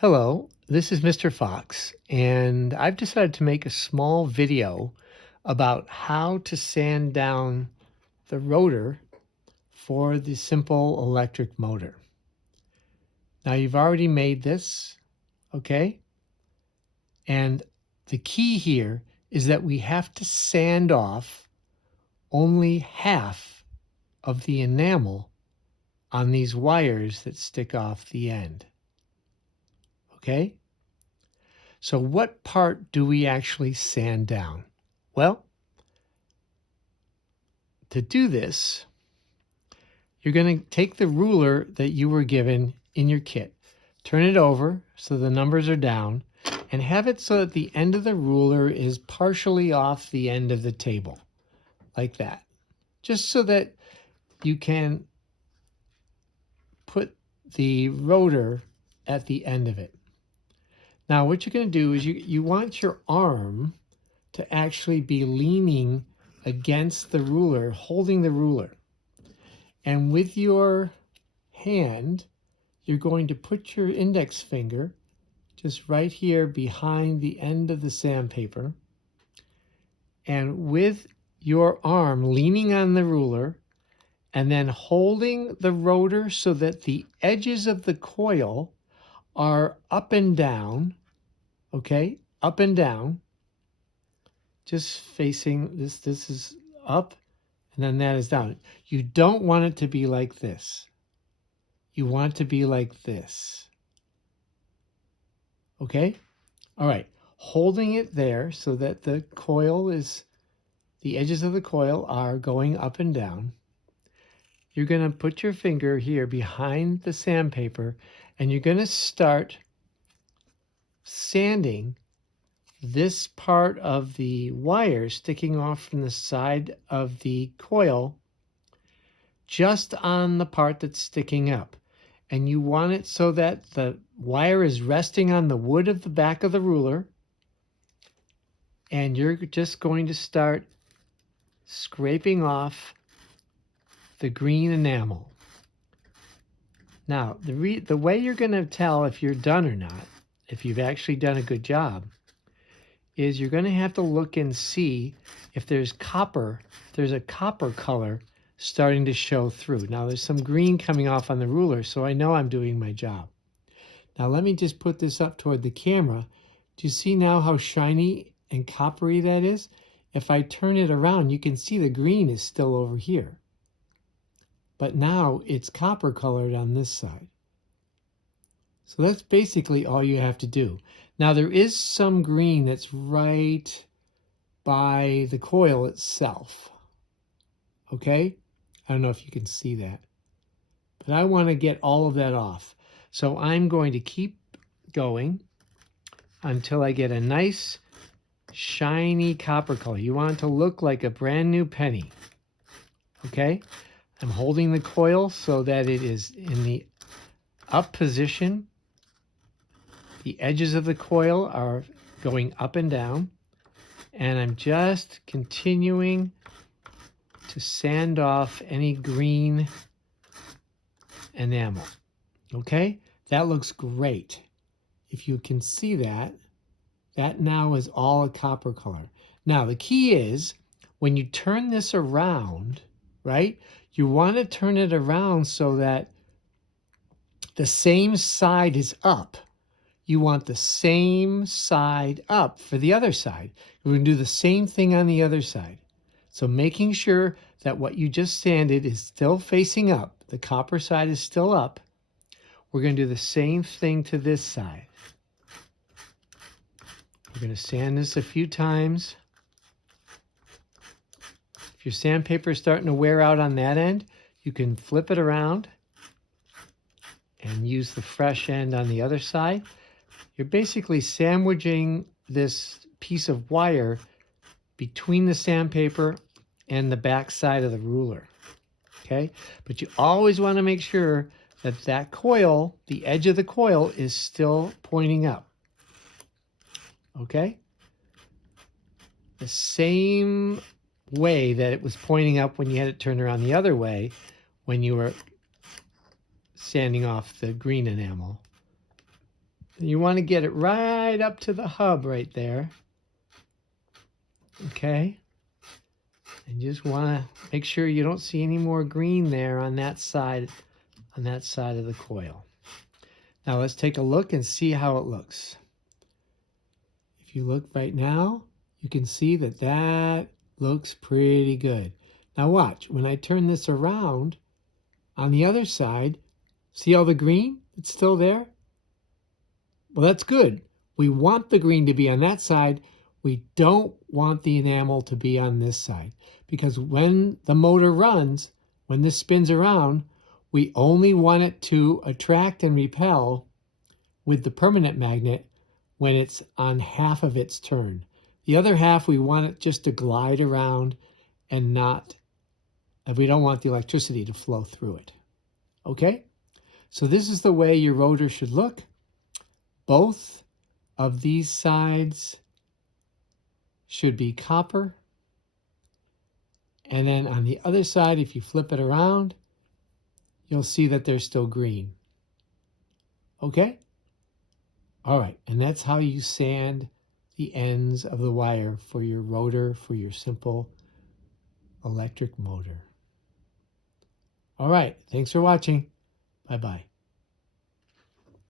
Hello, this is Mr. Fox, and I've decided to make a small video about how to sand down the rotor for the simple electric motor. Now, you've already made this, okay? And the key here is that we have to sand off only half of the enamel on these wires that stick off the end, okay? So what part do we actually sand down? Well, to do this, you're going to take the ruler that you were given in your kit, turn it over so the numbers are down, and have it so that the end of the ruler is partially off the end of the table, like that, just so that you can put the rotor at the end of it. Now, what you're going to do is you want your arm to actually be leaning against the ruler, holding the ruler. And with your hand, you're going to put your index finger just right here behind the end of the sandpaper. And with your arm leaning on the ruler and then holding the rotor so that the edges of the coil are up and down, okay, up and down, just facing this. This is up and then that is down. You don't want it to be like this. You want it to be like this. Okay? All right. Holding it there so that the edges of the coil are going up and down. You're going to put your finger here behind the sandpaper and you're going to start sanding this part of the wire sticking off from the side of the coil just on the part that's sticking up. And you want it so that the wire is resting on the wood of the back of the ruler. And you're just going to start scraping off the green enamel. Now, the way you're going to tell if you're done or not, if you've actually done a good job, is you're going to have to look and see if there's a copper color starting to show through. Now there's some green coming off on the ruler, so I know I'm doing my job. Now let me just put this up toward the camera. Do you see now how shiny and coppery that is? If I turn it around, you can see the green is still over here. But now it's copper colored on this side. So that's basically all you have to do. Now there is some green that's right by the coil itself. Okay? I don't know if you can see that. But I want to get all of that off. So I'm going to keep going until I get a nice shiny copper color. You want it to look like a brand new penny. Okay? I'm holding the coil so that it is in the up position. The edges of the coil are going up and down. And I'm just continuing to sand off any green enamel. Okay? That looks great. If you can see that, that now is all a copper color. Now, the key is when you turn this around, right? You want to turn it around so that the same side is up. You want the same side up for the other side. We're going to do the same thing on the other side. So making sure that what you just sanded is still facing up, the copper side is still up, we're going to do the same thing to this side. We're going to sand this a few times. If your sandpaper is starting to wear out on that end, you can flip it around and use the fresh end on the other side. You're basically sandwiching this piece of wire between the sandpaper and the back side of the ruler, okay? But you always want to make sure that that coil, the edge of the coil, is still pointing up, okay? The same way that it was pointing up when you had it turned around the other way when you were sanding off the green enamel. You want to get it right up to the hub right there. Okay? And you just want to make sure you don't see any more green there on that side of the coil. Now let's take a look and see how it looks. If you look right now, you can see that that looks pretty good. Now watch, when I turn this around on the other side, see all the green that's still there? Well, that's good. We want the green to be on that side. We don't want the enamel to be on this side, because when the motor runs, when this spins around, we only want it to attract and repel with the permanent magnet when it's on half of its turn. The other half, we want it just to glide around and we don't want the electricity to flow through it. Okay? So this is the way your rotor should look. Both of these sides should be copper. And then on the other side, if you flip it around, you'll see that they're still green. Okay? All right, and that's how you sand the ends of the wire for your rotor, for your simple electric motor. All right, thanks for watching. Bye-bye.